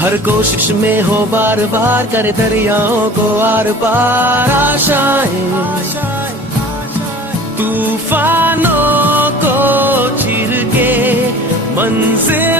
हर कोशिश में हो बार बार, करे दरियाओं को आर पार। आशाएं तूफानों को चीर के मंजिल